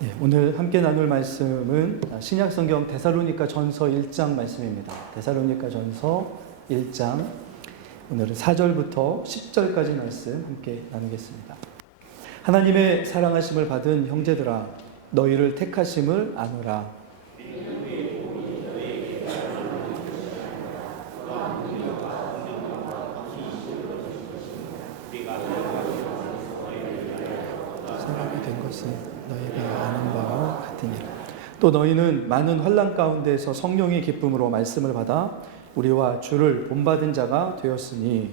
네, 오늘 함께 나눌 말씀은 신약성경 데살로니가 전서 1장 말씀입니다. 데살로니가 전서 1장, 오늘은 4절부터 10절까지 말씀 함께 나누겠습니다. 하나님의 사랑하심을 받은 형제들아, 너희를 택하심을 아노라. 사람이 된 것은 너희가 아는 바와 같으니라. 또 너희는 많은 환난 가운데서 성령의 기쁨으로 말씀을 받아 우리와 주를 본받은 자가 되었으니,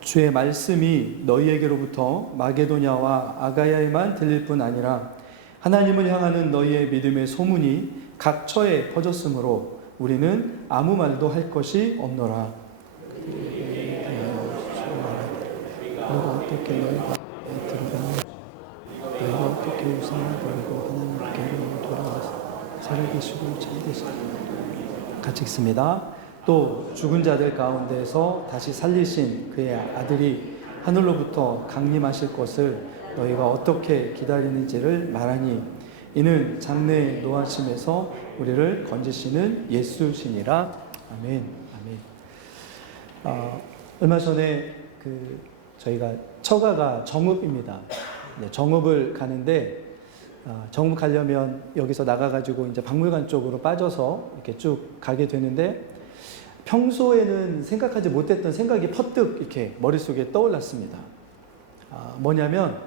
주의 말씀이 너희에게로부터 마게도냐와 아가야에만 들릴 뿐 아니라 하나님을 향하는 너희의 믿음의 소문이 각 처에 퍼졌으므로 우리는 아무 말도 할 것이 없노라. 너희가 어떻게 너희가 어떻게 우상을 버리고 하나님께로 돌아와서 살아계시고 참되시고. 같이 읽습니다. 또 죽은 자들 가운데서 다시 살리신 그의 아들이 하늘로부터 강림하실 것을 너희가 어떻게 기다리는지를 말하니, 이는 장래의 노하심에서 우리를 건지시는 예수시니라. 아멘. 아멘. 얼마 전에 저희가 처가가 정읍입니다. 네, 정읍을 가는데, 정읍 가려면 여기서 나가가지고 이제 박물관 쪽으로 빠져서 이렇게 쭉 가게 되는데, 평소에는 생각하지 못했던 생각이 퍼뜩 이렇게 머릿속에 떠올랐습니다. 뭐냐면,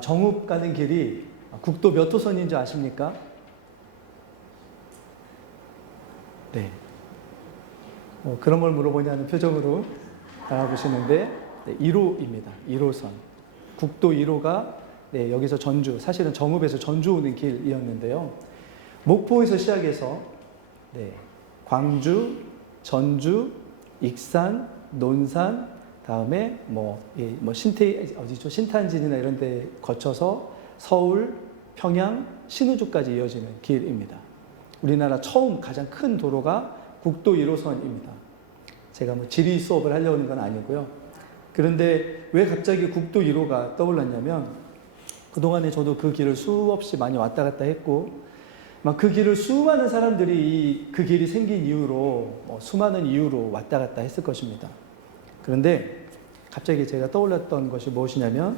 정읍 가는 길이 국도 몇 호선인 줄 아십니까? 네. 그런 걸 물어보냐는 표정으로 알아보시는데, 네, 1호입니다. 1호선. 국도 1호가 네, 여기서 전주, 사실은 정읍에서 전주 오는 길이었는데요. 목포에서 시작해서 네, 광주, 전주, 익산, 논산, 다음에 신탄진이나 이런 데 거쳐서 서울, 평양, 신우주까지 이어지는 길입니다. 우리나라 처음 가장 큰 도로가 국도 1호선입니다. 제가 지리 수업을 하려고 하는 건 아니고요. 그런데 왜 갑자기 국도 1호가 떠올랐냐면, 그동안에 저도 그 길을 수없이 많이 왔다 갔다 했고, 그 길을 수많은 사람들이 그 길이 생긴 이유로 수많은 이유로 왔다 갔다 했을 것입니다. 그런데 갑자기 제가 떠올랐던 것이 무엇이냐면,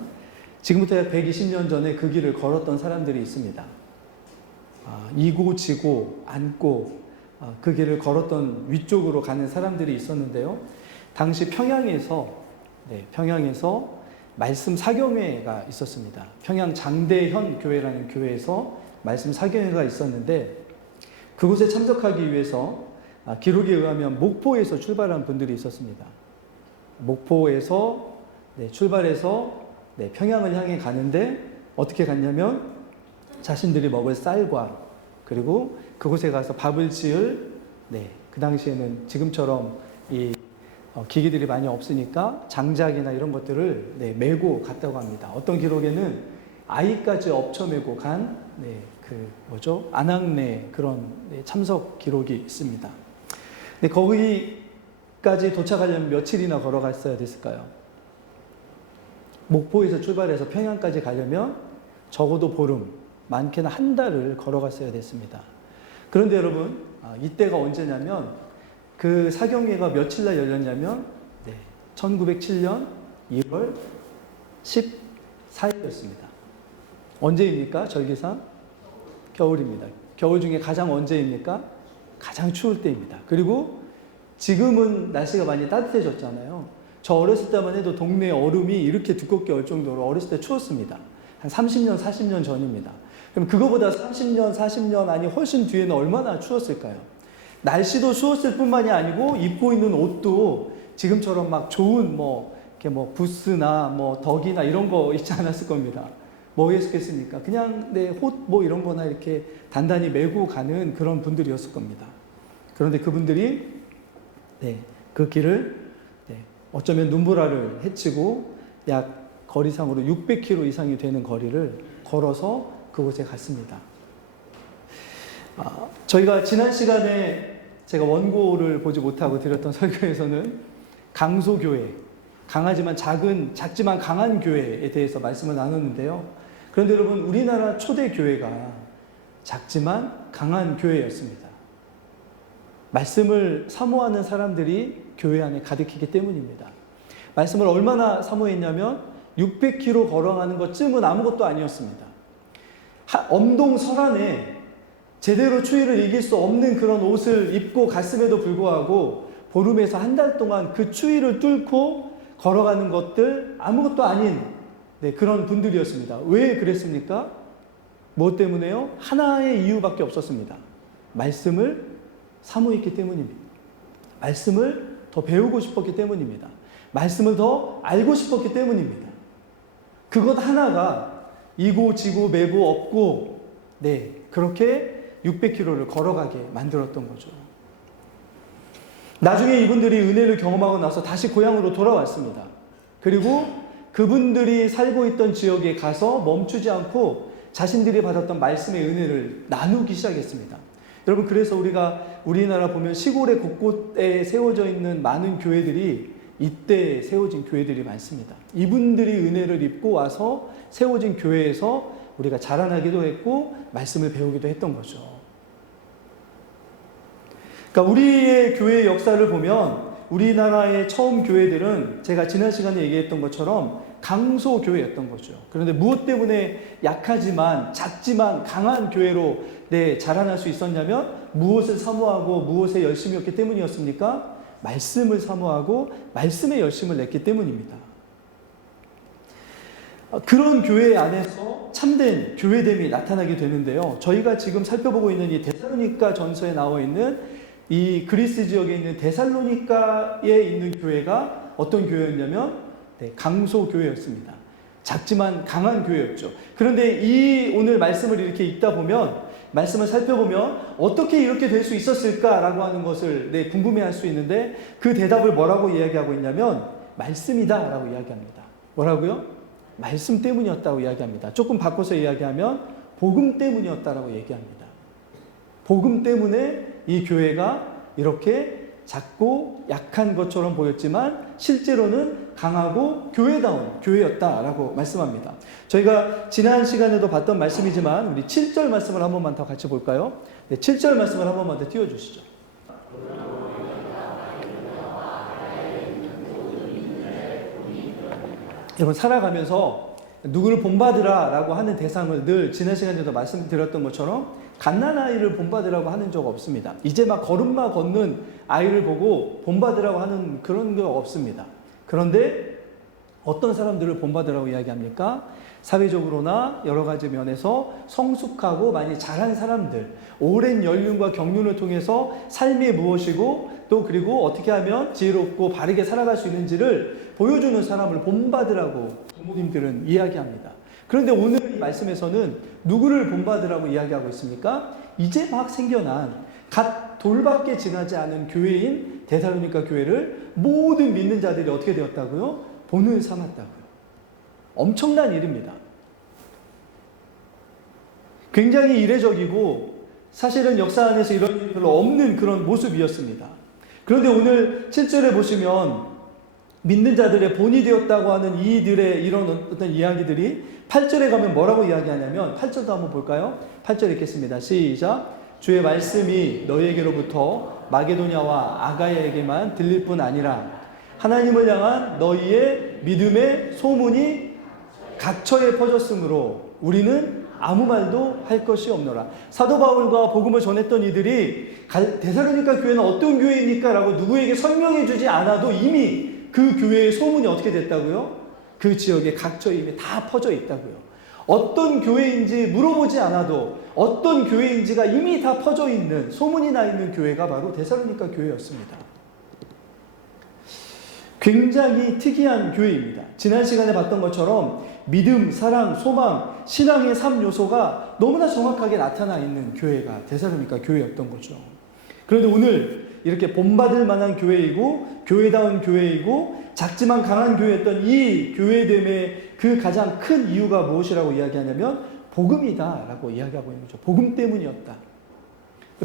지금부터 약 120년 전에 그 길을 걸었던 사람들이 있습니다. 이고 지고 앉고 그 길을 걸었던 위쪽으로 가는 사람들이 있었는데요. 당시 평양에서 말씀 사경회가 있었습니다. 평양 장대현 교회라는 교회에서 말씀 사경회가 있었는데, 그곳에 참석하기 위해서 기록에 의하면 목포에서 출발한 분들이 있었습니다. 목포에서 출발해서 평양을 향해 가는데, 어떻게 갔냐면 자신들이 먹을 쌀과 그리고 그곳에 가서 밥을 지을 그 당시에는 지금처럼 이 기기들이 많이 없으니까 장작이나 이런 것들을 메고 갔다고 합니다. 어떤 기록에는 아이까지 엎쳐메고 간 안악내 그런 참석 기록이 있습니다. 근데 거기까지 도착하려면 며칠이나 걸어갔어야 됐을까요? 목포에서 출발해서 평양까지 가려면 적어도 보름, 많게는 한 달을 걸어갔어야 됐습니다. 그런데 여러분, 이때가 언제냐면, 그 사경회가 며칠 날 열렸냐면 1907년 2월 14일이었습니다. 언제입니까? 절기상? 겨울입니다. 겨울 중에 가장 언제입니까? 가장 추울 때입니다. 그리고 지금은 날씨가 많이 따뜻해졌잖아요. 저 어렸을 때만 해도 동네 얼음이 이렇게 두껍게 얼 정도로 어렸을 때 추웠습니다. 한 30년, 40년 전입니다. 그럼 그거보다 30년, 40년 아니 훨씬 뒤에는 얼마나 추웠을까요? 날씨도 추웠을 뿐만이 아니고 입고 있는 옷도 지금처럼 막 좋은 부스나 덕이나 이런 거 입지 않았을 겁니다. 뭐 했겠습니까? 그냥 옷 이런 거나 이렇게 단단히 메고 가는 그런 분들이었을 겁니다. 그런데 그분들이 그 길을 어쩌면 눈보라를 헤치고 약 거리상으로 600km 이상이 되는 거리를 걸어서 그곳에 갔습니다. 저희가 지난 시간에 제가 원고를 보지 못하고 드렸던 설교에서는 강소교회, 강하지만 작지만 강한 교회에 대해서 말씀을 나눴는데요. 그런데 여러분, 우리나라 초대 교회가 작지만 강한 교회였습니다. 말씀을 사모하는 사람들이 교회 안에 가득했기 때문입니다. 말씀을 얼마나 사모했냐면 600km 걸어가는 것쯤은 아무것도 아니었습니다. 엄동 설안에 제대로 추위를 이길 수 없는 그런 옷을 입고 갔음에도 불구하고 보름에서 한 달 동안 그 추위를 뚫고 걸어가는 것들 아무것도 아닌 그런 분들이었습니다. 왜 그랬습니까? 무엇 때문에요? 하나의 이유밖에 없었습니다. 말씀을 사모했기 때문입니다. 말씀을 더 배우고 싶었기 때문입니다. 말씀을 더 알고 싶었기 때문입니다. 그것 하나가 이고 지고 매고 없고 그렇게 600km를 걸어가게 만들었던 거죠. 나중에 이분들이 은혜를 경험하고 나서 다시 고향으로 돌아왔습니다. 그리고 그분들이 살고 있던 지역에 가서 멈추지 않고 자신들이 받았던 말씀의 은혜를 나누기 시작했습니다. 여러분, 그래서 우리나라 보면 시골의 곳곳에 세워져 있는 많은 교회들이 이때 세워진 교회들이 많습니다. 이분들이 은혜를 입고 와서 세워진 교회에서 우리가 자라나기도 했고 말씀을 배우기도 했던 거죠. 그러니까 우리의 교회 역사를 보면 우리나라의 처음 교회들은 제가 지난 시간에 얘기했던 것처럼 강소교회였던 거죠. 그런데 무엇 때문에 약하지만 작지만 강한 교회로 자라날 수 있었냐면 무엇을 사모하고 무엇에 열심이었기 때문이었습니까? 말씀을 사모하고 말씀에 열심을 냈기 때문입니다. 그런 교회 안에서 참된 교회됨이 나타나게 되는데요. 저희가 지금 살펴보고 있는 이 데살로니가 전서에 나와 있는 이 그리스 지역에 있는 데살로니가에 있는 교회가 어떤 교회였냐면 강소교회였습니다. 작지만 강한 교회였죠. 그런데 이 오늘 말씀을 이렇게 읽다 보면, 말씀을 살펴보면 어떻게 이렇게 될 수 있었을까라고 하는 것을 궁금해할 수 있는데, 그 대답을 뭐라고 이야기하고 있냐면 말씀이다라고 이야기합니다. 뭐라고요? 말씀 때문이었다고 이야기합니다. 조금 바꿔서 이야기하면 복음 때문이었다라고 얘기합니다. 복음 때문에 이 교회가 이렇게 작고 약한 것처럼 보였지만 실제로는 강하고 교회다운 교회였다라고 말씀합니다. 저희가 지난 시간에도 봤던 말씀이지만 우리 7절 말씀을 한 번만 더 같이 볼까요? 7절 말씀을 한 번만 더 띄워주시죠. 여러분, 살아가면서 누구를 본받으라 라고 하는 대상을 늘 지난 시간에도 말씀드렸던 것처럼 갓난 아이를 본받으라고 하는 적 없습니다. 이제 막 걸음마 걷는 아이를 보고 본받으라고 하는 그런 게 없습니다. 그런데 어떤 사람들을 본받으라고 이야기합니까? 사회적으로나 여러 가지 면에서 성숙하고 많이 자란 사람들, 오랜 연륜과 경륜을 통해서 삶이 무엇이고 또 그리고 어떻게 하면 지혜롭고 바르게 살아갈 수 있는지를 보여주는 사람을 본받으라고 부모님들은 이야기합니다. 그런데 오늘 이 말씀에서는 누구를 본받으라고 이야기하고 있습니까? 이제 막 생겨난 갓 돌밖에 지나지 않은 교회인 데살로니가 교회를 모든 믿는 자들이 어떻게 되었다고요? 본을 삼았다고요. 엄청난 일입니다. 굉장히 이례적이고 사실은 역사 안에서 이런 일이 별로 없는 그런 모습이었습니다. 그런데 오늘 7절에 보시면 믿는 자들의 본이 되었다고 하는 이들의 이런 어떤 이야기들이 8절에 가면 뭐라고 이야기하냐면 8절도 한번 볼까요? 8절 읽겠습니다. 시작. 주의 말씀이 너희에게로부터 마게도냐와 아가야에게만 들릴 뿐 아니라 하나님을 향한 너희의 믿음의 소문이 각처에 퍼졌으므로 우리는 아무 말도 할 것이 없노라. 사도 바울과 복음을 전했던 이들이 데살로니가 교회는 어떤 교회입니까? 라고 누구에게 설명해 주지 않아도 이미 그 교회의 소문이 어떻게 됐다고요? 그 지역에 각처에 이미 다 퍼져 있다고요. 어떤 교회인지 물어보지 않아도 어떤 교회인지가 이미 다 퍼져 있는, 소문이 나 있는 교회가 바로 데살로니가 교회였습니다. 굉장히 특이한 교회입니다. 지난 시간에 봤던 것처럼 믿음, 사랑, 소망, 신앙의 3요소가 너무나 정확하게 나타나 있는 교회가 데살로니가 교회였던 거죠. 그런데 오늘 이렇게 본받을 만한 교회이고 교회다운 교회이고 작지만 강한 교회였던 이 교회됨의 그 가장 큰 이유가 무엇이라고 이야기하냐면 복음이다 라고 이야기하고 있는 거죠. 복음 때문이었다.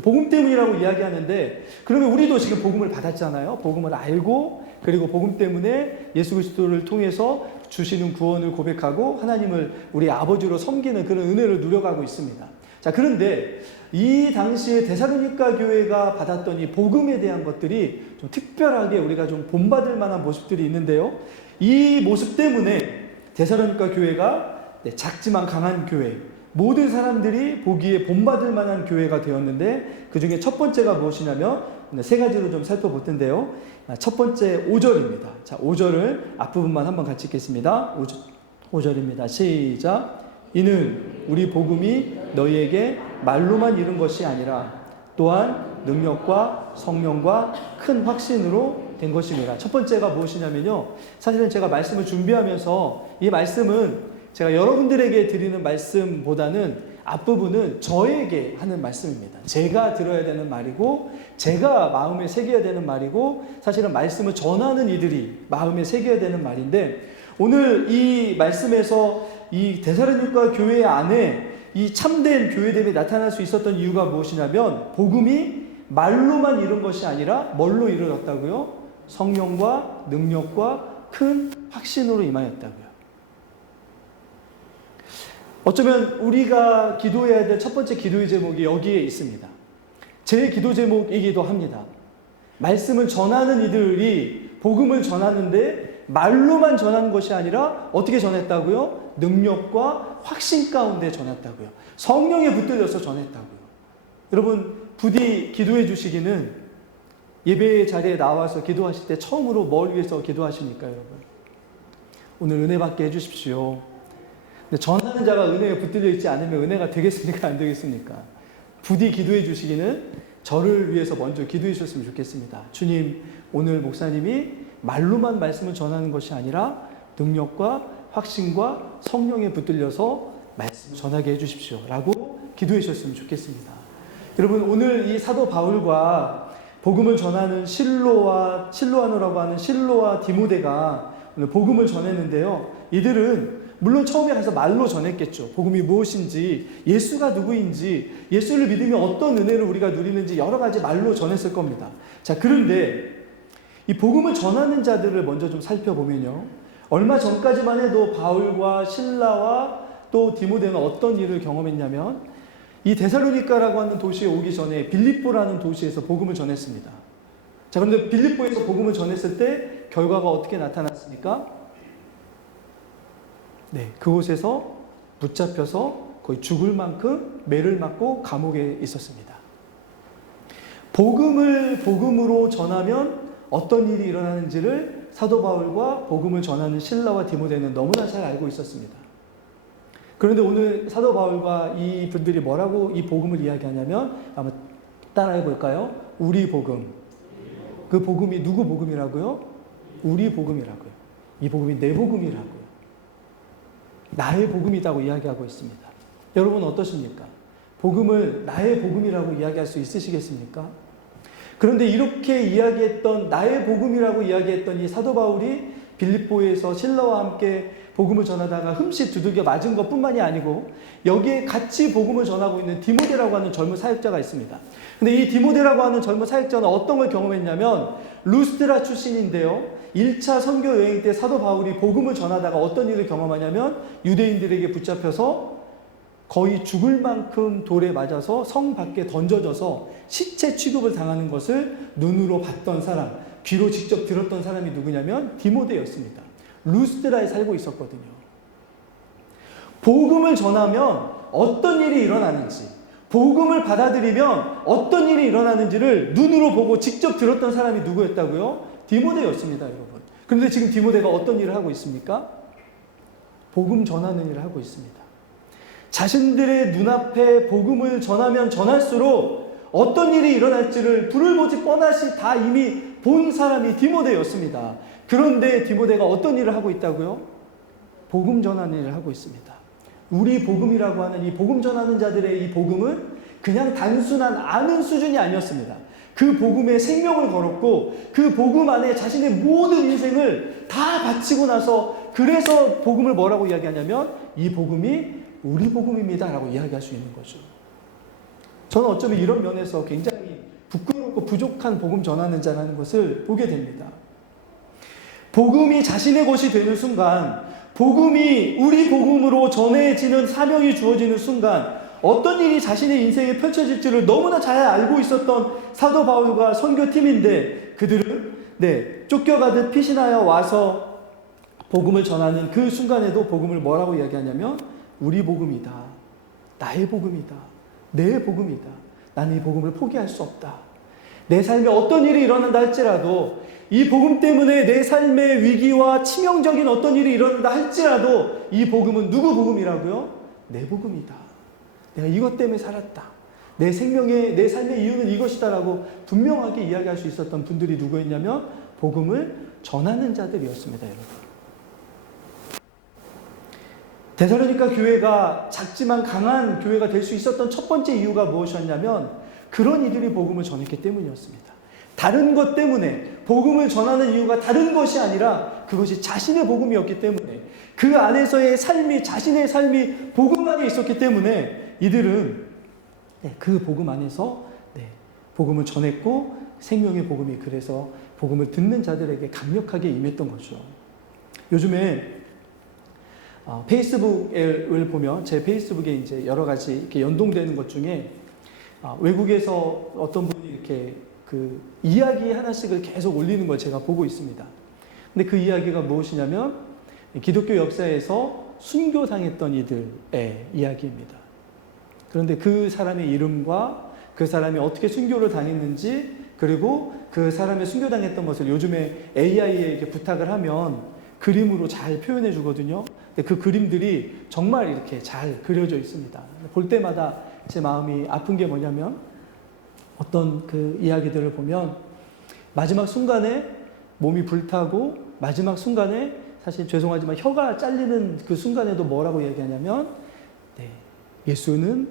복음 때문이라고 이야기하는데, 그러면 우리도 지금 복음을 받았잖아요. 복음을 알고 그리고 복음 때문에 예수 그리스도를 통해서 주시는 구원을 고백하고 하나님을 우리 아버지로 섬기는 그런 은혜를 누려가고 있습니다. 자, 그런데 이 당시에 데살로니가 교회가 받았던 이 복음에 대한 것들이 좀 특별하게 우리가 좀 본받을 만한 모습들이 있는데요. 이 모습 때문에 데살로니가 교회가 작지만 강한 교회, 모든 사람들이 보기에 본받을 만한 교회가 되었는데, 그 중에 첫 번째가 무엇이냐면 세 가지로 좀 살펴볼 텐데요. 첫 번째 5절입니다. 자, 5절을 앞부분만 한번 같이 읽겠습니다. 5절입니다. 시작. 이는 우리 복음이 너희에게 말로만 이룬 것이 아니라 또한 능력과 성령과 큰 확신으로 된 것입니다. 첫 번째가 무엇이냐면요. 사실은 제가 말씀을 준비하면서 이 말씀은 제가 여러분들에게 드리는 말씀보다는 앞부분은 저에게 하는 말씀입니다. 제가 들어야 되는 말이고 제가 마음에 새겨야 되는 말이고 사실은 말씀을 전하는 이들이 마음에 새겨야 되는 말인데, 오늘 이 말씀에서 이 데살로니가 교회 안에 이 참된 교회됨이 나타날 수 있었던 이유가 무엇이냐면, 복음이 말로만 이룬 것이 아니라 뭘로 이루어졌다고요? 성령과 능력과 큰 확신으로 임하였다고요. 어쩌면 우리가 기도해야 될 첫 번째 기도의 제목이 여기에 있습니다. 제 기도 제목이기도 합니다. 말씀을 전하는 이들이 복음을 전하는데 말로만 전하는 것이 아니라 어떻게 전했다고요? 능력과 확신 가운데 전했다고요. 성령에 붙들려서 전했다고요. 여러분, 부디 기도해 주시기는 예배 자리에 나와서 기도하실 때 처음으로 뭘 위해서 기도하십니까, 여러분? 오늘 은혜 받게 해주십시오. 근데 전하는 자가 은혜에 붙들려 있지 않으면 은혜가 되겠습니까? 안 되겠습니까? 부디 기도해 주시기는 저를 위해서 먼저 기도해 주셨으면 좋겠습니다. 주님, 오늘 목사님이 말로만 말씀을 전하는 것이 아니라 능력과 확신과 성령에 붙들려서 말씀을 전하게 해주십시오 라고 기도해 주셨으면 좋겠습니다. 여러분, 오늘 이 사도 바울과 복음을 전하는 실로아노라고 하는 실로와 디모데가 오늘 복음을 전했는데요. 이들은 물론 처음에 가서 말로 전했겠죠. 복음이 무엇인지, 예수가 누구인지, 예수를 믿으면 어떤 은혜를 우리가 누리는지 여러 가지 말로 전했을 겁니다. 자, 그런데 이 복음을 전하는 자들을 먼저 좀 살펴보면요. 얼마 전까지만 해도 바울과 실라와 또 디모데는 어떤 일을 경험했냐면, 이 데살로니가라고 하는 도시에 오기 전에 빌립보라는 도시에서 복음을 전했습니다. 자, 그런데 빌립보에서 복음을 전했을 때 결과가 어떻게 나타났습니까? 네, 그곳에서 붙잡혀서 거의 죽을 만큼 매를 맞고 감옥에 있었습니다. 복음으로 전하면 어떤 일이 일어나는지를 사도 바울과 복음을 전하는 실라와 디모데는 너무나 잘 알고 있었습니다. 그런데 오늘 사도 바울과 이 분들이 뭐라고 이 복음을 이야기하냐면, 한번 따라해 볼까요? 우리 복음. 그 복음이 누구 복음이라고요? 우리 복음이라고요. 이 복음이 내 복음이라고요. 나의 복음이라고 이야기하고 있습니다. 여러분 어떠십니까? 복음을 나의 복음이라고 이야기할 수 있으시겠습니까? 그런데 이렇게 이야기했던, 나의 복음이라고 이야기했던 이 사도 바울이 빌립보에서 실라와 함께 복음을 전하다가 흠칫 두들겨 맞은 것뿐만이 아니고 여기에 같이 복음을 전하고 있는 디모데라고 하는 젊은 사역자가 있습니다. 근데 이 디모데라고 하는 젊은 사역자는 어떤 걸 경험했냐면, 루스드라 출신인데요. 1차 선교 여행 때 사도 바울이 복음을 전하다가 어떤 일을 경험하냐면, 유대인들에게 붙잡혀서 거의 죽을 만큼 돌에 맞아서 성 밖에 던져져서 시체 취급을 당하는 것을 눈으로 봤던 사람, 귀로 직접 들었던 사람이 누구냐면 디모데였습니다. 루스드라에 살고 있었거든요. 복음을 전하면 어떤 일이 일어나는지, 복음을 받아들이면 어떤 일이 일어나는지를 눈으로 보고 직접 들었던 사람이 누구였다고요? 디모데였습니다, 여러분. 그런데 지금 디모데가 어떤 일을 하고 있습니까? 복음 전하는 일을 하고 있습니다. 자신들의 눈앞에 복음을 전하면 전할수록 어떤 일이 일어날지를 불을 보듯 뻔하시 다 이미 본 사람이 디모데였습니다. 그런데 디모데가 어떤 일을 하고 있다고요? 복음 전하는 일을 하고 있습니다. 우리 복음이라고 하는 이 복음 전하는 자들의 이 복음은 그냥 단순한 아는 수준이 아니었습니다. 그 복음에 생명을 걸었고 그 복음 안에 자신의 모든 인생을 다 바치고 나서, 그래서 복음을 뭐라고 이야기하냐면 이 복음이 우리 복음입니다 라고 이야기할 수 있는 거죠. 저는 어쩌면 이런 면에서 굉장히 부끄럽고 부족한 복음 전하는 자라는 것을 보게 됩니다. 복음이 자신의 것이 되는 순간, 복음이 우리 복음으로 전해지는 사명이 주어지는 순간 어떤 일이 자신의 인생에 펼쳐질지를 너무나 잘 알고 있었던 사도 바울과 선교팀인데 그들은 쫓겨가듯 피신하여 와서 복음을 전하는 그 순간에도 복음을 뭐라고 이야기하냐면 우리 복음이다. 나의 복음이다. 내 복음이다. 나는 이 복음을 포기할 수 없다. 내 삶에 어떤 일이 일어난다 할지라도 이 복음 때문에 내 삶의 위기와 치명적인 어떤 일이 일어난다 할지라도 이 복음은 누구 복음이라고요? 내 복음이다. 내가 이것 때문에 살았다. 내 삶의 이유는 이것이다라고 분명하게 이야기할 수 있었던 분들이 누구였냐면 복음을 전하는 자들이었습니다, 여러분. 데살로니가 교회가 작지만 강한 교회가 될 수 있었던 첫 번째 이유가 무엇이었냐면 그런 이들이 복음을 전했기 때문이었습니다. 다른 것 때문에 복음을 전하는 이유가 다른 것이 아니라 그것이 자신의 복음이었기 때문에 그 안에서의 삶이 자신의 삶이 복음 안에 있었기 때문에 이들은 그 복음 안에서 복음을 전했고 생명의 복음이 그래서 복음을 듣는 자들에게 강력하게 임했던 거죠. 요즘에 페이스북을 보면 제 페이스북에 이제 여러 가지 이렇게 연동되는 것 중에 외국에서 어떤 분이 이렇게 그 이야기 하나씩을 계속 올리는 걸 제가 보고 있습니다. 근데 그 이야기가 무엇이냐면 기독교 역사에서 순교당했던 이들의 이야기입니다. 그런데 그 사람의 이름과 그 사람이 어떻게 순교를 당했는지 그리고 그 사람의 순교당했던 것을 요즘에 AI에게 부탁을 하면 그림으로 잘 표현해 주거든요. 근데 그 그림들이 정말 이렇게 잘 그려져 있습니다. 볼 때마다 제 마음이 아픈 게 뭐냐면 어떤 그 이야기들을 보면 마지막 순간에 몸이 불타고 마지막 순간에 사실 죄송하지만 혀가 잘리는 그 순간에도 뭐라고 얘기하냐면 예수는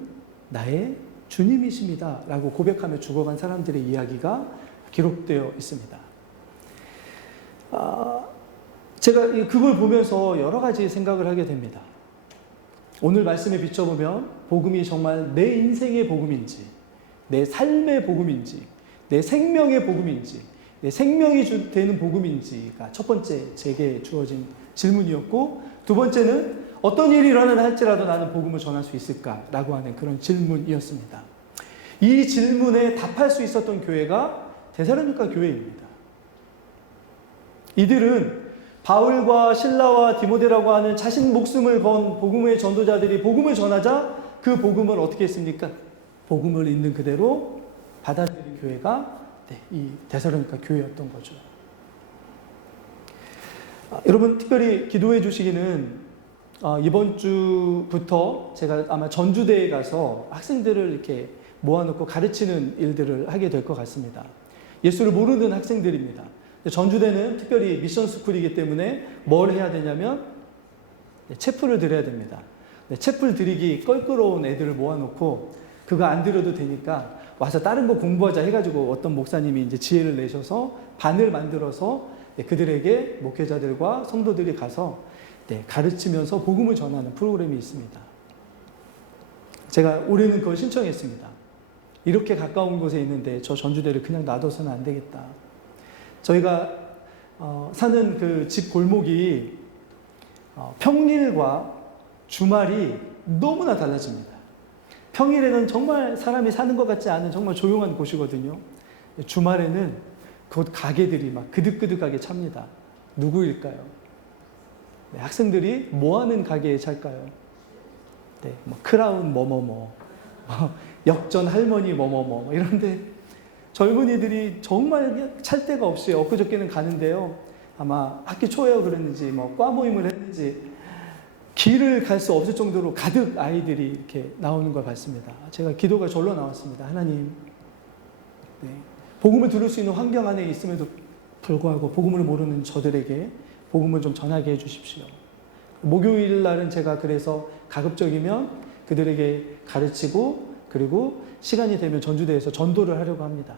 나의 주님이십니다 라고 고백하며 죽어간 사람들의 이야기가 기록되어 있습니다. 제가 그걸 보면서 여러 가지 생각을 하게 됩니다. 오늘 말씀에 비춰보면 복음이 정말 내 인생의 복음인지 내 삶의 복음인지 내 생명의 복음인지 내 생명이 되는 복음인지가 첫 번째 제게 주어진 질문이었고 두 번째는 어떤 일이 일어나나 할지라도 나는 복음을 전할 수 있을까라고 하는 그런 질문이었습니다. 이 질문에 답할 수 있었던 교회가 데살로니가 교회입니다. 이들은 바울과 실라와 디모데라고 하는 자신 목숨을 건 복음의 전도자들이 복음을 전하자 그 복음을 어떻게 했습니까? 복음을 있는 그대로 받아들인 교회가 이 데살로니가 교회였던 거죠. 여러분 특별히 기도해 주시기는 이번 주부터 제가 아마 전주대에 가서 학생들을 이렇게 모아놓고 가르치는 일들을 하게 될 것 같습니다. 예수를 모르는 학생들입니다. 전주대는 특별히 미션 스쿨이기 때문에 뭘 해야 되냐면 채플을 드려야 됩니다. 채플 드리기 껄끄러운 애들을 모아놓고 그거 안 드려도 되니까 와서 다른 거 공부하자 해가지고 어떤 목사님이 이제 지혜를 내셔서 반을 만들어서 그들에게 목회자들과 성도들이 가서 가르치면서 복음을 전하는 프로그램이 있습니다. 제가 올해는 그걸 신청했습니다. 이렇게 가까운 곳에 있는데 저 전주대를 그냥 놔둬서는 안 되겠다. 저희가 사는 그 집 골목이 평일과 주말이 너무나 달라집니다. 평일에는 정말 사람이 사는 것 같지 않은 정말 조용한 곳이거든요. 주말에는 곧 가게들이 막 그득그득하게 찹니다. 누구일까요? 학생들이 뭐 하는 가게에 찰까요? 뭐 크라운 뭐뭐뭐, 역전 할머니 뭐뭐뭐 이런데 젊은이들이 정말 찰 데가 없이 엊그저께는 가는데요. 아마 학기 초에 그랬는지 뭐 과 모임을 했는지 길을 갈 수 없을 정도로 가득 아이들이 이렇게 나오는 걸 봤습니다. 제가 기도가 절로 나왔습니다. 하나님, 복음을 들을 수 있는 환경 안에 있음에도 불구하고 복음을 모르는 저들에게 복음을 좀 전하게 해주십시오. 목요일 날은 제가 그래서 가급적이면 그들에게 가르치고 그리고 시간이 되면 전주대에서 전도를 하려고 합니다.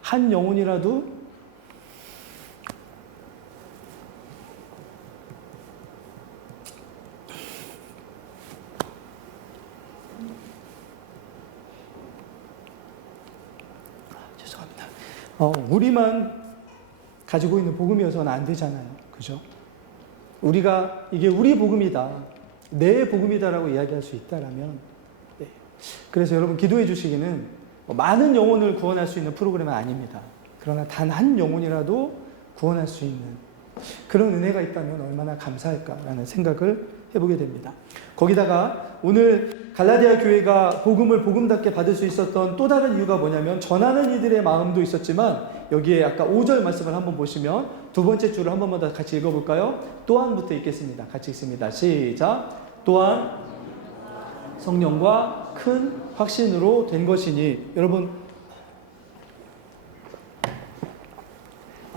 한 영혼이라도 우리만 가지고 있는 복음이어서는 안 되잖아요. 그죠? 우리가 이게 우리 복음이다, 내 복음이다라고 이야기할 수 있다라면, 네. 그래서 여러분 기도해 주시기는 많은 영혼을 구원할 수 있는 프로그램은 아닙니다. 그러나 단 한 영혼이라도 구원할 수 있는 그런 은혜가 있다면 얼마나 감사할까라는 생각을 해보게 됩니다. 거기다가 오늘 갈라디아 교회가 복음을 복음답게 받을 수 있었던 또 다른 이유가 뭐냐면, 전하는 이들의 마음도 있었지만, 여기에 아까 5절 말씀을 한번 보시면 두 번째 줄을 한 번만 더 같이 읽어볼까요? 또한부터 읽겠습니다. 같이 읽습니다. 시작. 또한 성령과 큰 확신으로 된 것이니. 여러분,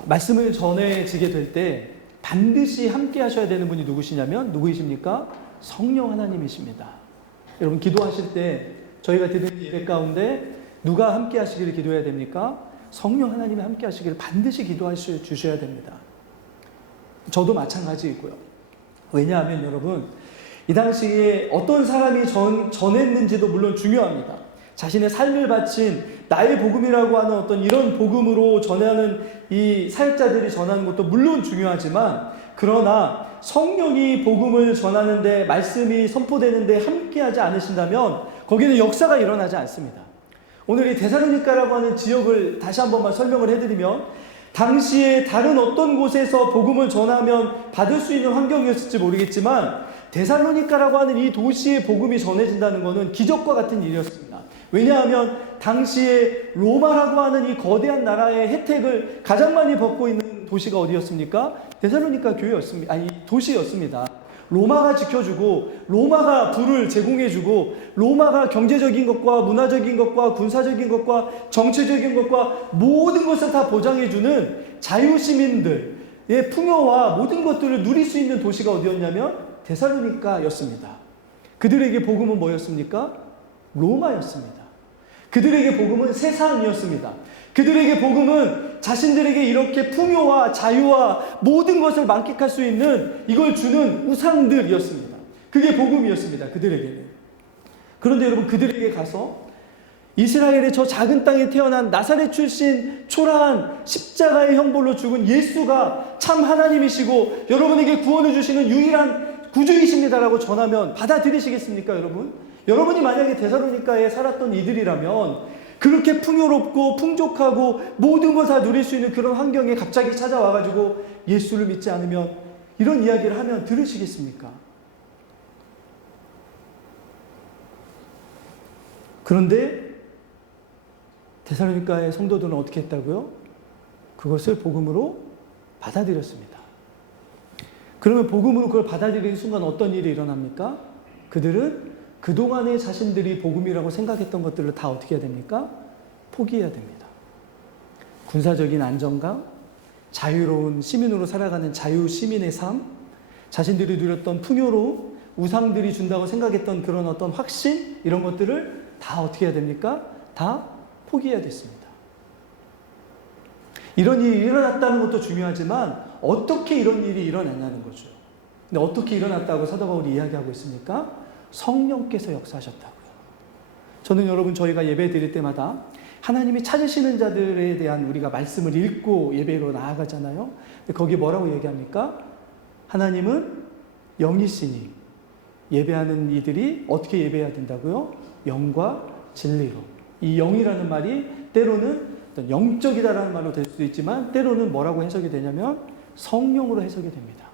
말씀을 전해지게 될 때 반드시 함께 하셔야 되는 분이 누구시냐면, 누구이십니까? 성령 하나님이십니다. 여러분, 기도하실 때 저희가 드리는 예배 가운데 누가 함께 하시기를 기도해야 됩니까? 성령 하나님이 함께 하시기를 반드시 기도해 주셔야 됩니다. 저도 마찬가지이고요. 왜냐하면 여러분, 이 당시에 어떤 사람이 전했는지도 물론 중요합니다. 자신의 삶을 바친 나의 복음이라고 하는 어떤 이런 복음으로 전하는 이 사역자들이 전하는 것도 물론 중요하지만, 그러나 성령이 복음을 전하는데, 말씀이 선포되는데 함께하지 않으신다면 거기는 역사가 일어나지 않습니다. 오늘 이 데살로니가라고 하는 지역을 다시 한 번만 설명을 해드리면, 당시에 다른 어떤 곳에서 복음을 전하면 받을 수 있는 환경이었을지 모르겠지만, 데살로니가라고 하는 이 도시의 복음이 전해진다는 것은 기적과 같은 일이었습니다. 왜냐하면 당시에 로마라고 하는 이 거대한 나라의 혜택을 가장 많이 받고 있는 도시가 어디였습니까? 데살로니가 교회였습니다. 아니, 도시였습니다. 로마가 지켜주고, 로마가 불을 제공해주고, 로마가 경제적인 것과 문화적인 것과 군사적인 것과 정치적인 것과 모든 것을 다 보장해주는 자유시민들의 풍요와 모든 것들을 누릴 수 있는 도시가 어디였냐면 데살로니가였습니다. 그들에게 복음은 뭐였습니까? 로마였습니다. 그들에게 복음은 세상이었습니다. 그들에게 복음은 자신들에게 이렇게 풍요와 자유와 모든 것을 만끽할 수 있는 이걸 주는 우상들이었습니다. 그게 복음이었습니다. 그들에게는. 그런데 여러분, 그들에게 가서 이스라엘의 저 작은 땅에 태어난 나사렛 출신 초라한 십자가의 형벌로 죽은 예수가 참 하나님이시고 여러분에게 구원을 주시는 유일한 구주이십니다라고 전하면 받아들이시겠습니까, 여러분? 여러분이 만약에 데살로니가에 살았던 이들이라면, 그렇게 풍요롭고 풍족하고 모든 걸 다 누릴 수 있는 그런 환경에 갑자기 찾아와가지고 예수를 믿지 않으면, 이런 이야기를 하면 들으시겠습니까? 그런데 데살로니가의 성도들은 어떻게 했다고요? 그것을 복음으로 받아들였습니다. 그러면 복음으로 그걸 받아들이는 순간 어떤 일이 일어납니까? 그들은 그동안에 자신들이 복음이라고 생각했던 것들을 다 어떻게 해야 됩니까? 포기해야 됩니다. 군사적인 안정감, 자유로운 시민으로 살아가는 자유시민의 삶, 자신들이 누렸던 풍요로움, 우상들이 준다고 생각했던 그런 어떤 확신, 이런 것들을 다 어떻게 해야 됩니까? 다 포기해야 됐습니다. 이런 일이 일어났다는 것도 중요하지만 어떻게 이런 일이 일어났냐는 거죠. 근데 어떻게 일어났다고 사도 바울이 이야기하고 있습니까? 성령께서 역사하셨다고요. 저는 여러분, 저희가 예배 드릴 때마다 하나님이 찾으시는 자들에 대한 우리가 말씀을 읽고 예배로 나아가잖아요. 근데 거기 뭐라고 얘기합니까? 하나님은 영이시니 예배하는 이들이 어떻게 예배해야 된다고요? 영과 진리로. 이 영이라는 말이 때로는 어떤 영적이다라는 말로 될 수도 있지만, 때로는 뭐라고 해석이 되냐면 성령으로 해석이 됩니다.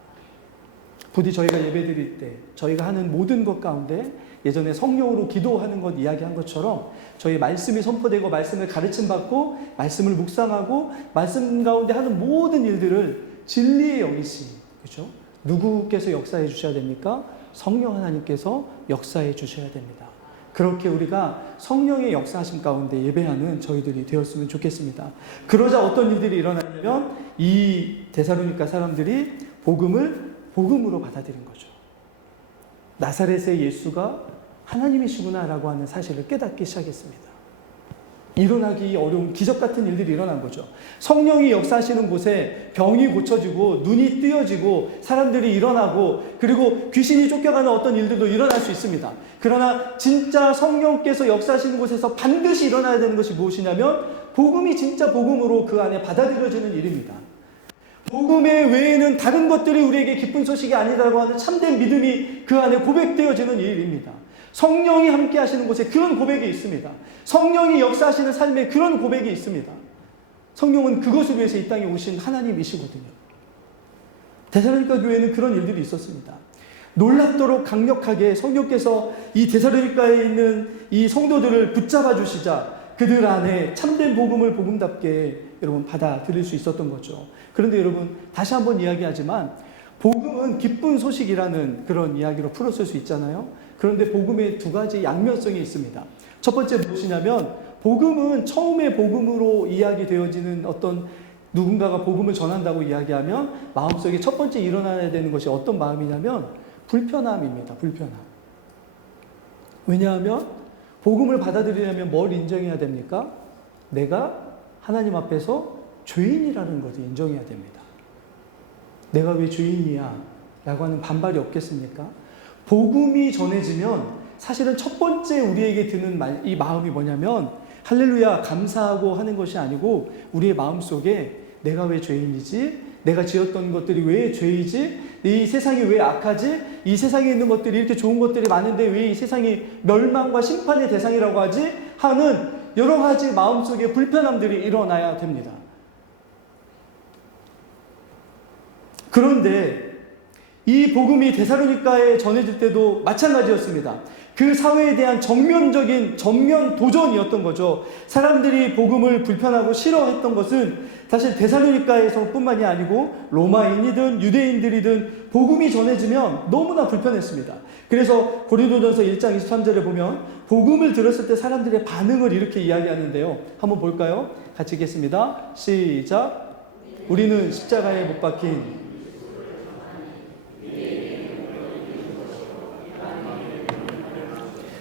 부디 저희가 예배드릴 때 저희가 하는 모든 것 가운데 예전에 성령으로 기도하는 것 이야기한 것처럼, 저희 말씀이 선포되고 말씀을 가르침받고 말씀을 묵상하고 말씀 가운데 하는 모든 일들을 진리의 영이신, 그렇죠? 누구께서 역사해 주셔야 됩니까? 성령 하나님께서 역사해 주셔야 됩니다. 그렇게 우리가 성령의 역사하심 가운데 예배하는 저희들이 되었으면 좋겠습니다. 그러자 어떤 일들이 일어나냐면, 이 데살로니가 사람들이 복음을 복음으로 받아들인 거죠. 나사렛의 예수가 하나님이시구나 라고 하는 사실을 깨닫기 시작했습니다. 일어나기 어려운 기적 같은 일들이 일어난 거죠. 성령이 역사하시는 곳에 병이 고쳐지고 눈이 뜨여지고 사람들이 일어나고, 그리고 귀신이 쫓겨가는 어떤 일들도 일어날 수 있습니다. 그러나 진짜 성령께서 역사하시는 곳에서 반드시 일어나야 되는 것이 무엇이냐면, 복음이 진짜 복음으로 그 안에 받아들여지는 일입니다. 복음 외에는 다른 것들이 우리에게 기쁜 소식이 아니라고 하는 참된 믿음이 그 안에 고백되어지는 일입니다. 성령이 함께 하시는 곳에 그런 고백이 있습니다. 성령이 역사하시는 삶에 그런 고백이 있습니다. 성령은 그것을 위해서 이 땅에 오신 하나님이시거든요. 데살로니가 교회는 그런 일들이 있었습니다. 놀랍도록 강력하게 성령께서 이 데살로니가에 있는 이 성도들을 붙잡아 주시자 그들 안에 참된 복음을 복음답게 여러분 받아들일 수 있었던 거죠. 그런데 여러분 다시 한번 이야기하지만 복음은 기쁜 소식이라는 그런 이야기로 풀었을 수 있잖아요. 그런데 복음의 두 가지 양면성이 있습니다. 첫 번째 무엇이냐면 복음은 처음에 복음으로 이야기되어지는 어떤 누군가가 복음을 전한다고 이야기하면 마음속에 첫 번째 일어나야 되는 것이 어떤 마음이냐면 불편함입니다. 불편함. 왜냐하면 복음을 받아들이려면 뭘 인정해야 됩니까? 내가 하나님 앞에서 죄인이라는 것을 인정해야 됩니다. 내가 왜 죄인이야? 라고 하는 반발이 없겠습니까? 복음이 전해지면 사실은 첫 번째 우리에게 드는 이 마음이 뭐냐면 할렐루야 감사하고 하는 것이 아니고 우리의 마음속에 내가 왜 죄인이지? 내가 지었던 것들이 왜 죄이지? 이 세상이 왜 악하지? 이 세상에 있는 것들이 이렇게 좋은 것들이 많은데 왜 이 세상이 멸망과 심판의 대상이라고 하지? 하는 여러 가지 마음속에 불편함들이 일어나야 됩니다. 그런데 이 복음이 데살로니가에 전해질 때도 마찬가지였습니다. 그 사회에 대한 전면 도전이었던 거죠. 사람들이 복음을 불편하고 싫어했던 것은 사실 데살로니가에서 뿐만이 아니고 로마인이든 유대인들이든 복음이 전해지면 너무나 불편했습니다. 그래서 고린도전서 1장 23절에 보면 복음을 들었을 때 사람들의 반응을 이렇게 이야기하는데요. 한번 볼까요? 같이 읽겠습니다. 시작. 우리는 십자가에 못 박힌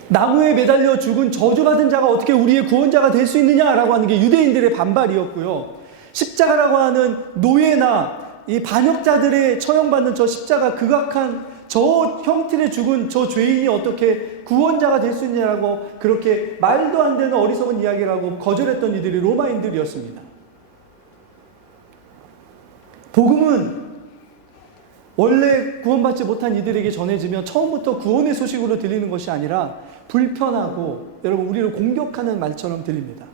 나무에 매달려 죽은 저주받은 자가 어떻게 우리의 구원자가 될 수 있느냐라고 하는 게 유대인들의 반발이었고요. 십자가라고 하는 노예나 이 반역자들의 처형받는 저 십자가 극악한 저 형틀에 죽은 저 죄인이 어떻게 구원자가 될 수 있냐라고 그렇게 말도 안 되는 어리석은 이야기라고 거절했던 이들이 로마인들이었습니다. 복음은 원래 구원받지 못한 이들에게 전해지면 처음부터 구원의 소식으로 들리는 것이 아니라 불편하고 여러분 우리를 공격하는 말처럼 들립니다.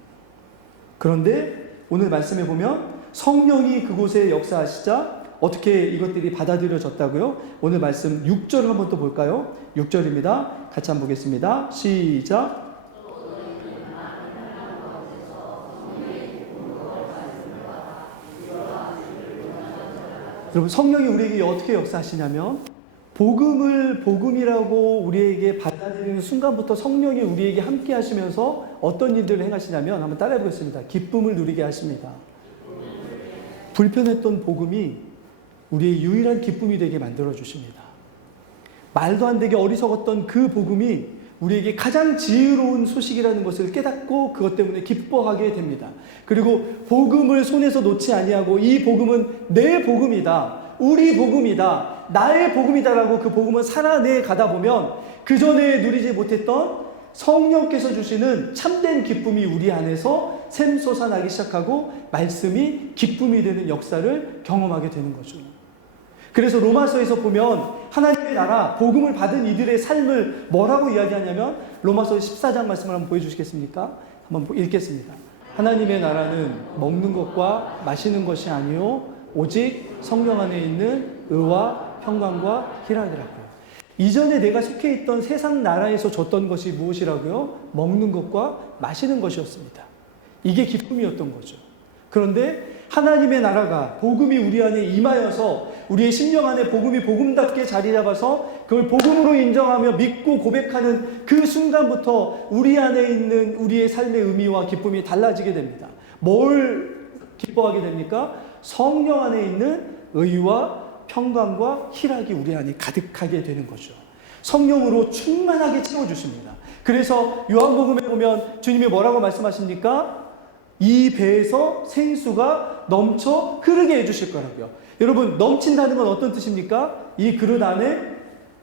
그런데 오늘 말씀에 보면 성령이 그곳에 역사하시자 어떻게 이것들이 받아들여졌다고요? 오늘 말씀 6절을 한번 또 볼까요? 6절입니다. 같이 한번 보겠습니다. 시작. 여러분 성령이 우리에게 어떻게 역사하시냐면 복음을 복음이라고 우리에게 받아들이는 순간부터 성령이 우리에게 함께 하시면서 어떤 일들을 행하시냐면 한번 따라해 보겠습니다. 기쁨을 누리게 하십니다. 불편했던 복음이 우리의 유일한 기쁨이 되게 만들어 주십니다. 말도 안 되게 어리석었던 그 복음이 우리에게 가장 지혜로운 소식이라는 것을 깨닫고 그것 때문에 기뻐하게 됩니다. 그리고 복음을 손에서 놓지 아니하고 이 복음은 내 복음이다. 우리 복음이다. 나의 복음이다라고 그 복음을 살아내 가다 보면 그 전에 누리지 못했던 성령께서 주시는 참된 기쁨이 우리 안에서 샘솟아나기 시작하고 말씀이 기쁨이 되는 역사를 경험하게 되는 거죠. 그래서 로마서에서 보면 하나님의 나라, 복음을 받은 이들의 삶을 뭐라고 이야기하냐면 로마서 14장 말씀을 한번 보여주시겠습니까? 한번 읽겠습니다. 하나님의 나라는 먹는 것과 마시는 것이 아니요 오직 성령 안에 있는 의와 평강과 희락이라고요. 이전에 내가 속해 있던 세상 나라에서 줬던 것이 무엇이라고요? 먹는 것과 마시는 것이었습니다. 이게 기쁨이었던 거죠. 그런데 하나님의 나라가 복음이 우리 안에 임하여서 우리의 심령 안에 복음이 복음답게 자리 잡아서 그걸 복음으로 인정하며 믿고 고백하는 그 순간부터 우리 안에 있는 우리의 삶의 의미와 기쁨이 달라지게 됩니다. 뭘 기뻐하게 됩니까? 성령 안에 있는 의와 평강과 희락이 우리 안에 가득하게 되는 거죠. 성령으로 충만하게 채워주십니다. 그래서 요한복음에 보면 주님이 뭐라고 말씀하십니까? 이 배에서 생수가 넘쳐 흐르게 해주실 거라고요. 여러분 넘친다는 건 어떤 뜻입니까? 이 그릇 안에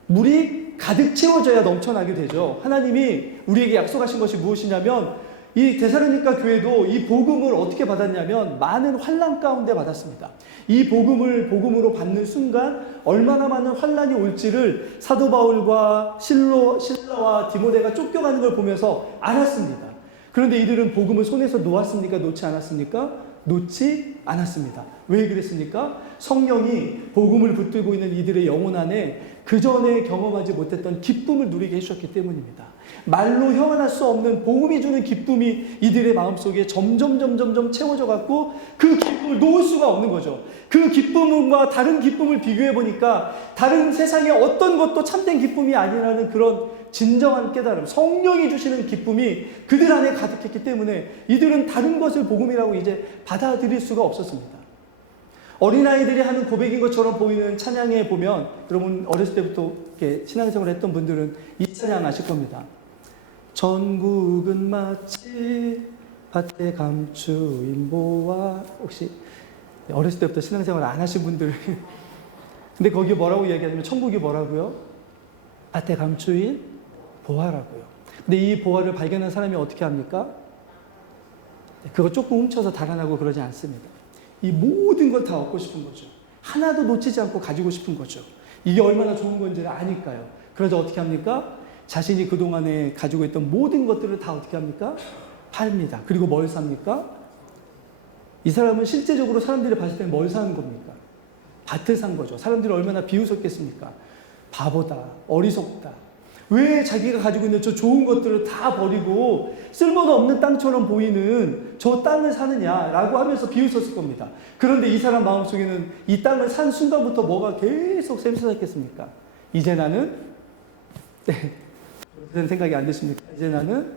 물이 가득 채워져야 넘쳐나게 되죠. 하나님이 우리에게 약속하신 것이 무엇이냐면 이 데살로니가 교회도 이 복음을 어떻게 받았냐면 많은 환난 가운데 받았습니다. 이 복음으로 받는 순간 얼마나 많은 환난이 올지를 사도 바울과 실라와 디모데가 쫓겨가는 걸 보면서 알았습니다. 그런데 이들은 복음을 손에서 놓았습니까? 놓지 않았습니까? 놓지 않았습니다. 왜 그랬습니까? 성령이 복음을 붙들고 있는 이들의 영혼 안에 그 전에 경험하지 못했던 기쁨을 누리게 해주셨기 때문입니다. 말로 형언할 수 없는 복음이 주는 기쁨이 이들의 마음속에 점점 채워져 갖고 그 기쁨을 놓을 수가 없는 거죠. 그 기쁨과 다른 기쁨을 비교해 보니까 다른 세상의 어떤 것도 참된 기쁨이 아니라는 그런 진정한 깨달음, 성령이 주시는 기쁨이 그들 안에 가득했기 때문에 이들은 다른 것을 복음이라고 이제 받아들일 수가 없었습니다. 어린아이들이 하는 고백인 것처럼 보이는 찬양에 보면, 여러분 어렸을 때부터 이렇게 신앙생활을 했던 분들은 이 찬양 아실 겁니다. 전국은 마치 밭에 감추인 보화. 혹시 어렸을 때부터 신앙생활 안 하신 분들 근데 거기 뭐라고 이야기하냐면 천국이 뭐라고요? 밭에 감추인 보화라고요. 근데 이 보화를 발견한 사람이 어떻게 합니까? 그거 조금 훔쳐서 달아나고 그러지 않습니다. 이 모든 걸 다 얻고 싶은 거죠. 하나도 놓치지 않고 가지고 싶은 거죠. 이게 얼마나 좋은 건지를 아니까요. 그래서 어떻게 합니까? 자신이 그동안에 가지고 있던 모든 것들을 다 어떻게 합니까? 팔립니다. 그리고 뭘 삽니까? 이 사람은 실제적으로 사람들이 봤을 때 뭘 사는 겁니까? 밭을 산 거죠. 사람들이 얼마나 비웃었겠습니까? 바보다, 어리석다. 왜 자기가 가지고 있는 저 좋은 것들을 다 버리고 쓸모도 없는 땅처럼 보이는 저 땅을 사느냐라고 하면서 비웃었을 겁니다. 그런데 이 사람 마음속에는 이 땅을 산 순간부터 뭐가 계속 샘솟았겠습니까? 이제 나는 그런 생각이 안 드십니까? 이제 나는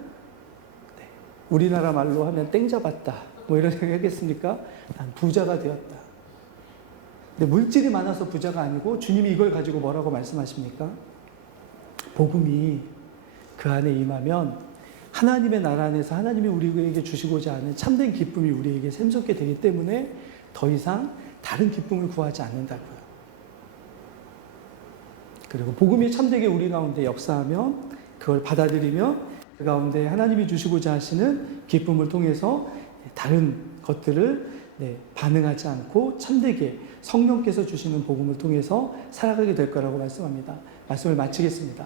우리나라 말로 하면 땡 잡았다. 뭐 이런 생각 하겠습니까? 난 부자가 되었다. 근데 물질이 많아서 부자가 아니고 주님이 이걸 가지고 뭐라고 말씀하십니까? 복음이 그 안에 임하면 하나님의 나라 안에서 하나님이 우리에게 주시고자 하는 참된 기쁨이 우리에게 샘솟게 되기 때문에 더 이상 다른 기쁨을 구하지 않는다고요. 그리고 복음이 참되게 우리 가운데 역사하며 그걸 받아들이며 그 가운데 하나님이 주시고자 하시는 기쁨을 통해서 다른 것들을 반응하지 않고 참되게 성령께서 주시는 복음을 통해서 살아가게 될 거라고 말씀합니다. 말씀을 마치겠습니다.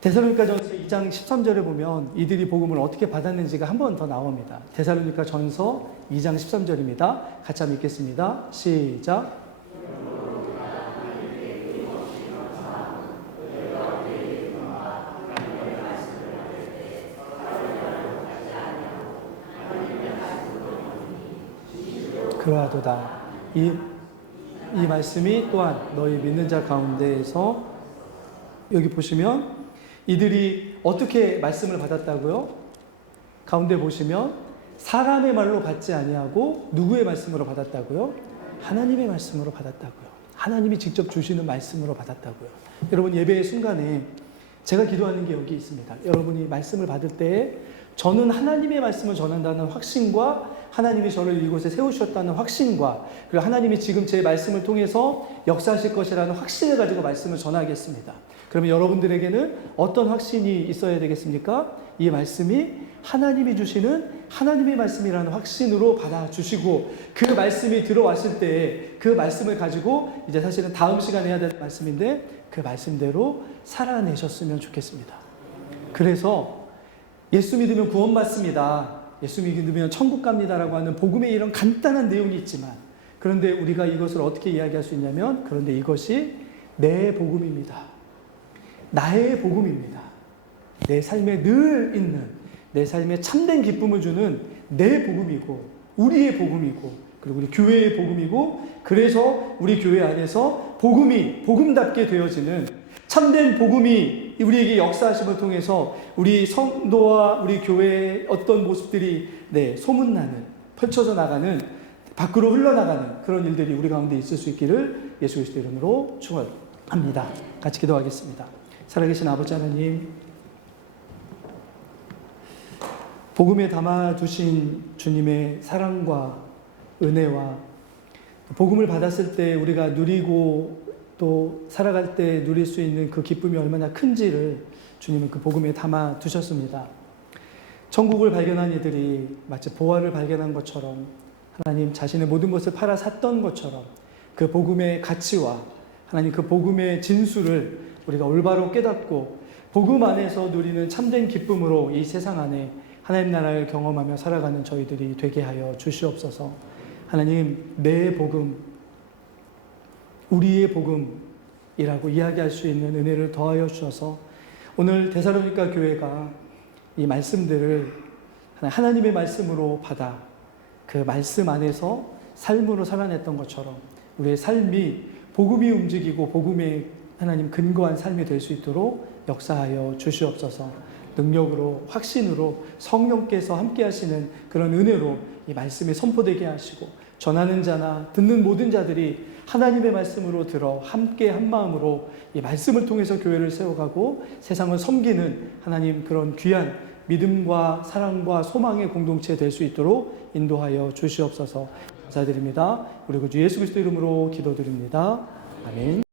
데살로니가전서 2장 13절에 보면 이들이 복음을 어떻게 받았는지가 한 번 더 나옵니다. 데살로니가전서 2장 13절입니다. 같이 한번 읽겠습니다. 시작. 그러하도다. 이 말씀이 또한 너희 믿는 자 가운데에서, 여기 보시면 이들이 어떻게 말씀을 받았다고요? 가운데 보시면 사람의 말로 받지 아니하고 누구의 말씀으로 받았다고요? 하나님의 말씀으로 받았다고요. 하나님이 직접 주시는 말씀으로 받았다고요. 여러분 예배의 순간에 제가 기도하는 게 여기 있습니다. 여러분이 말씀을 받을 때 저는 하나님의 말씀을 전한다는 확신과 하나님이 저를 이곳에 세우셨다는 확신과 그리고 하나님이 지금 제 말씀을 통해서 역사하실 것이라는 확신을 가지고 말씀을 전하겠습니다. 그러면 여러분들에게는 어떤 확신이 있어야 되겠습니까? 이 말씀이 하나님이 주시는 하나님의 말씀이라는 확신으로 받아주시고 그 말씀이 들어왔을 때 그 말씀을 가지고 이제 사실은 다음 시간에 해야 될 말씀인데 그 말씀대로 살아내셨으면 좋겠습니다. 그래서 예수 믿으면 구원받습니다. 예수 믿으면 천국 갑니다라고 하는 복음의 이런 간단한 내용이 있지만 그런데 우리가 이것을 어떻게 이야기할 수 있냐면 그런데 이것이 내 복음입니다. 나의 복음입니다. 내 삶에 늘 있는 내 삶에 참된 기쁨을 주는 내 복음이고 우리의 복음이고 그리고 우리 교회의 복음이고 그래서 우리 교회 안에서 복음이 복음답게 되어지는 참된 복음이 우리에게 역사하심을 통해서 우리 성도와 우리 교회의 어떤 모습들이 소문나는 펼쳐져 나가는 밖으로 흘러나가는 그런 일들이 우리 가운데 있을 수 있기를 예수 그리스도 이름으로 축원합니다. 같이 기도하겠습니다. 살아계신 아버지 하나님, 복음에 담아두신 주님의 사랑과 은혜와 복음을 받았을 때 우리가 누리고 또 살아갈 때 누릴 수 있는 그 기쁨이 얼마나 큰지를 주님은 그 복음에 담아두셨습니다. 천국을 발견한 이들이 마치 보화를 발견한 것처럼 하나님 자신의 모든 것을 팔아 샀던 것처럼 그 복음의 가치와 하나님 그 복음의 진수를 우리가 올바로 깨닫고 복음 안에서 누리는 참된 기쁨으로 이 세상 안에 하나님 나라를 경험하며 살아가는 저희들이 되게 하여 주시옵소서. 하나님, 내 복음, 우리의 복음이라고 이야기할 수 있는 은혜를 더하여 주셔서 오늘 데살로니가 교회가 이 말씀들을 하나님의 말씀으로 받아 그 말씀 안에서 삶으로 살아냈던 것처럼 우리의 삶이 복음이 움직이고 복음에 하나님 근거한 삶이 될 수 있도록 역사하여 주시옵소서. 능력으로 확신으로 성령께서 함께 하시는 그런 은혜로 이 말씀이 선포되게 하시고 전하는 자나 듣는 모든 자들이 하나님의 말씀으로 들어 함께 한 마음으로 이 말씀을 통해서 교회를 세워가고 세상을 섬기는 하나님 그런 귀한 믿음과 사랑과 소망의 공동체 될 수 있도록 인도하여 주시옵소서. 감사드립니다. 우리 구주 예수 그리스도 이름으로 기도드립니다. 아멘.